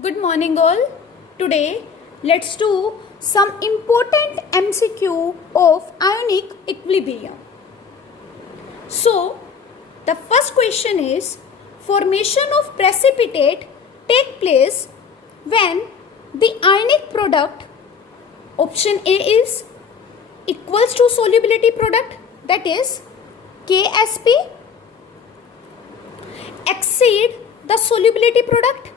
Good morning all. Today let's do some important MCQ of ionic equilibrium. So the first question is, formation of precipitate take place when the ionic product, option A is equals to solubility product, that is KSP, exceed the solubility product,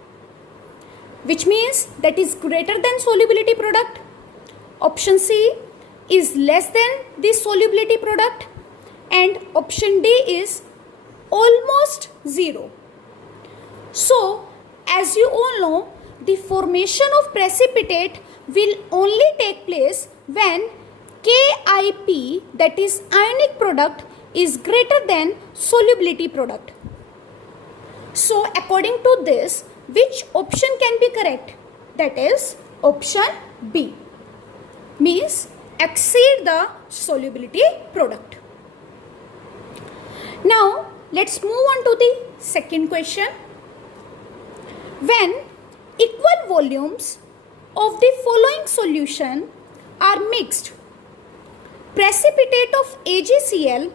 which means that is greater than solubility product. Option C is less than the solubility product, and option D is almost zero. So as you all know, the formation of precipitate will only take place when KIP, that is ionic product, is greater than solubility product. So according to this, which option can be correct? That is option B, means exceed the solubility product. Now let's move on to the second question. When equal volumes of the following solution are mixed, precipitate of AgCl,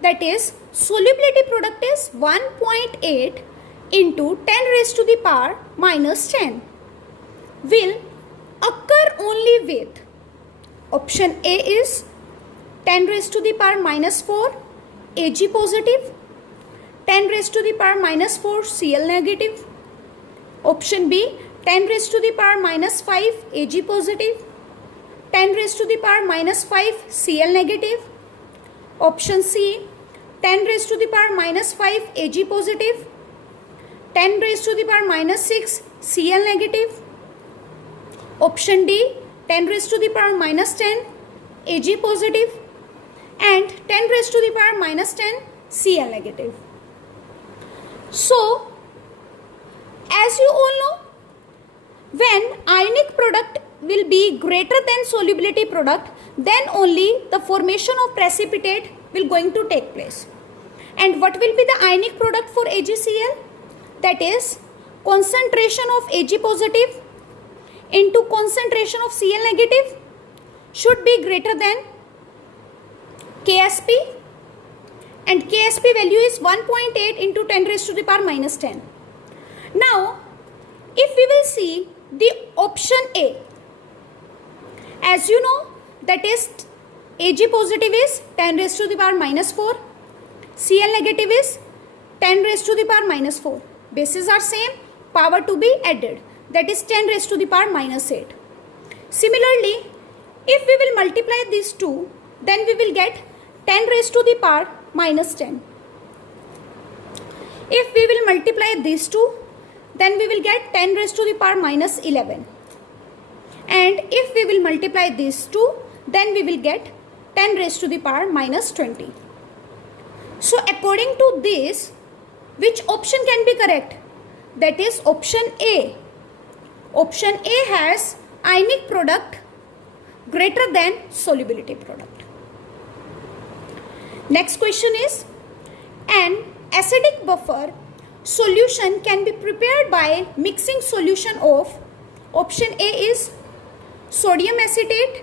that is solubility product, is 1.8 into 10 raised to the power minus 10, will occur only with, option A is 10 raised to the power minus 4 Ag positive, 10 raised to the power minus 4 Cl negative, option B 10 raised to the power minus 5 Ag positive, 10 raised to the power minus 5 Cl negative, option C 10 raised to the power minus 5 Ag positive, 10 raised to the power minus 6 Cl negative, option D 10 raised to the power minus 10 Ag positive, and 10 raised to the power minus 10 Cl negative. So as you all know, when ionic product will be greater than solubility product, then only the formation of precipitate will going to take place. And what will be the ionic product for AgCl? That is concentration of Ag positive into concentration of Cl negative should be greater than KSP, and KSP value is 1.8 into 10 raised to the power minus 10. Now if we will see the option A, as you know, that is Ag positive is 10 raised to the power minus 4, Cl negative is 10 raised to the power minus 4. Bases are same, power to be added, that is 10 raised to the power minus 8. Similarly, if we will multiply these two, then we will get 10 raised to the power minus 10. If we will multiply these two, then we will get 10 raised to the power minus 11. And if we will multiply these two, then we will get 10 raised to the power minus 20. So according to this, which option can be correct? That is option A. Option A has ionic product greater than solubility product. Next question is, an acidic buffer solution can be prepared by mixing solution of, option A is sodium acetate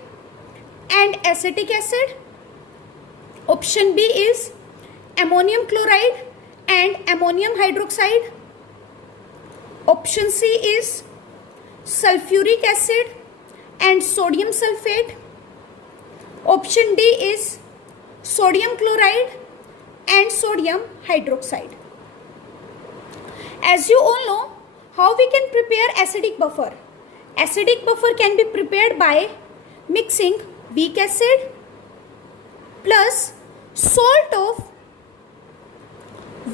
and acetic acid, option B is ammonium chloride and ammonium hydroxide, option C is sulfuric acid and sodium sulfate, option D is sodium chloride and sodium hydroxide. As you all know, how we can prepare acidic buffer? Acidic buffer can be prepared by mixing weak acid plus salt of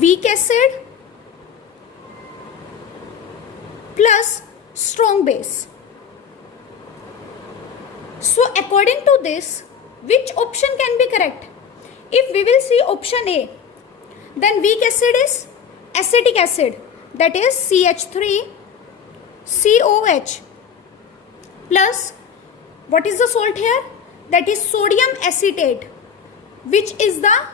weak acid plus strong base. So according to this, which option can be correct? If we will see option A, then weak acid is acetic acid, that is CH3COH plus, what is the salt here? That is sodium acetate, which is the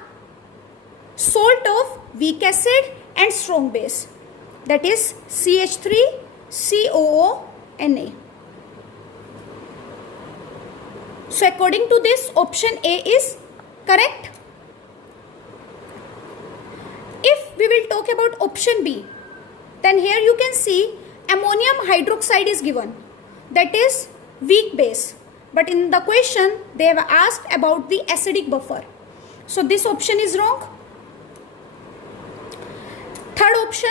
salt of weak acid and strong base, that is CH3 COONA. So according to this, option A is correct. If we will talk about option B, then here you can see ammonium hydroxide is given, that is weak base, but in the question they have asked about the acidic buffer, so this option is wrong. Third option,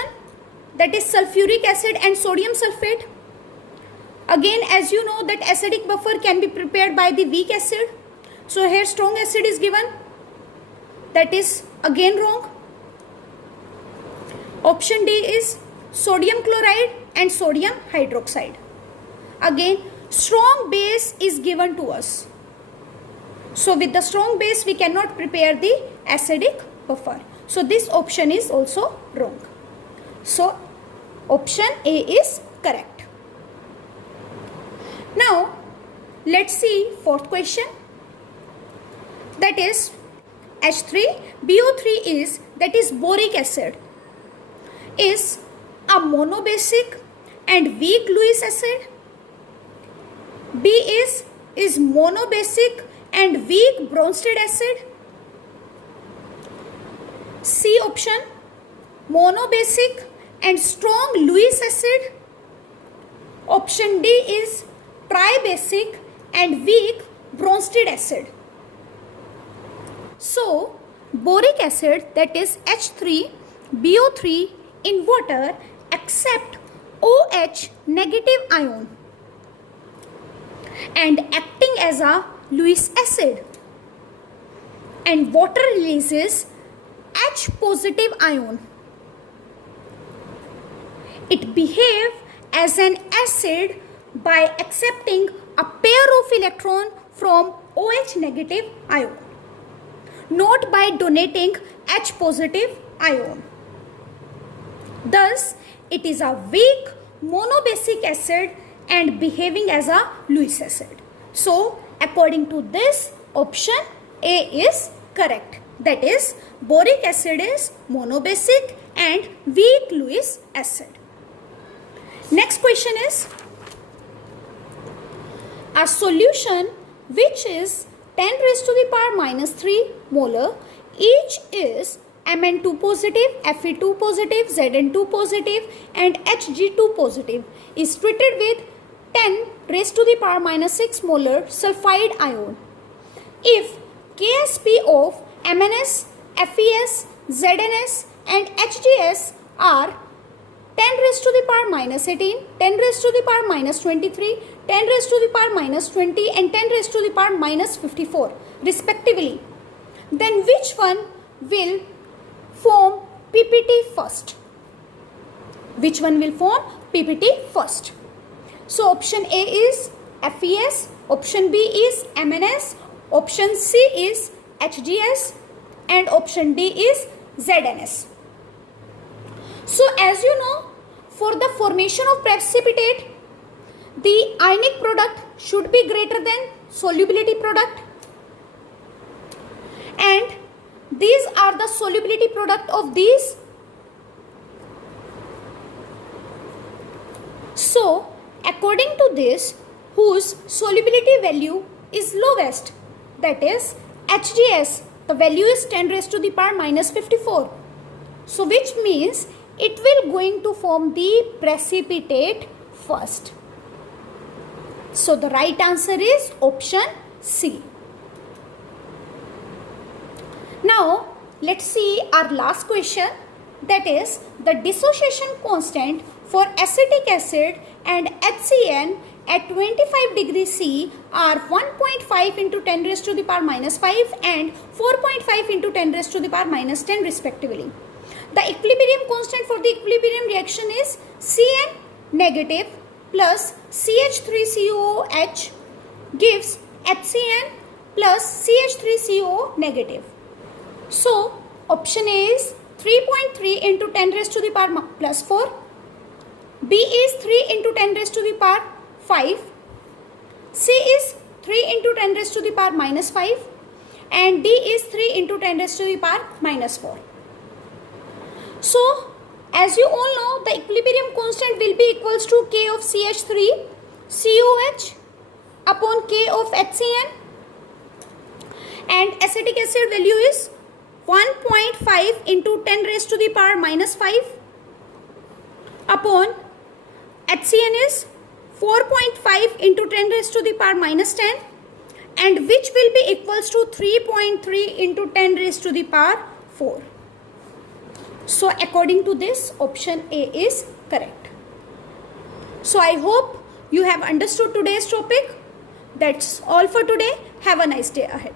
that is sulfuric acid and sodium sulfate. Again, as you know that acidic buffer can be prepared by the weak acid, so here strong acid is given, that is again wrong. Option D is sodium chloride and sodium hydroxide. Again, strong base is given to us, so with the strong base we cannot prepare the acidic buffer, so this option is also wrong. So option A is correct. Now let's see fourth question, that is H3BO3 is, that is boric acid, is a monobasic and weak Lewis acid. B is monobasic and weak Bronsted acid. C option, monobasic and strong Lewis acid. Option D is tribasic and weak Bronsted acid. So boric acid, that is H3BO3 in water accept OH negative ion and acting as a Lewis acid, and water releases H positive ion. It behaves as an acid by accepting a pair of electron from OH negative ion, not by donating H positive ion. Thus, it is a weak monobasic acid and behaving as a Lewis acid. So, according to this, option A is correct. That is, boric acid is monobasic and weak Lewis acid. Next question is, a solution which is 10 raised to the power minus 3 molar, each is Mn2 positive, Fe2 positive, Zn2 positive and Hg2 positive, is treated with 10 raised to the power minus 6 molar sulfide ion. If Ksp of Mns, Fes, Zns and Hgs are 10 raised to the power minus 18, 10 raised to the power minus 23, 10 raised to the power minus 20 and 10 raised to the power minus 54 respectively, then which one will form PPT first? Which one will form PPT first? So option A is Fes, option B is Mns, option C is Hgs and option D is Zns. So as you know, for the formation of precipitate, the ionic product should be greater than solubility product, and these are the solubility product of these. So according to this, whose solubility value is lowest, that is Hgs, the value is 10 raised to the power minus 54. So which means it will going to form the precipitate first. So the right answer is option C. Now let's see our last question, that is the dissociation constant for acetic acid and HCN at 25 degrees C are 1.5 into 10 raised to the power minus 5 and 4.5 into 10 raised to the power minus 10 respectively. The equilibrium constant for the equilibrium reaction is Cn negative plus CH3COOH gives HCN plus CH3CO negative. So option A is 3.3 into 10 raised to the power plus 4. B is 3 into 10 raised to the power 5. C is 3 into 10 raised to the power minus 5. And D is 3 into 10 raised to the power minus 4. So As you all know, the equilibrium constant will be equals to K of CH3 COH upon K of HCN, and acetic acid value is 1.5 into 10 raised to the power minus 5 upon HCN is 4.5 into 10 raised to the power minus 10, and which will be equals to 3.3 into 10 raised to the power 4. So according to this, option A is correct. So I hope you have understood today's topic. That's all for today. Have a nice day ahead.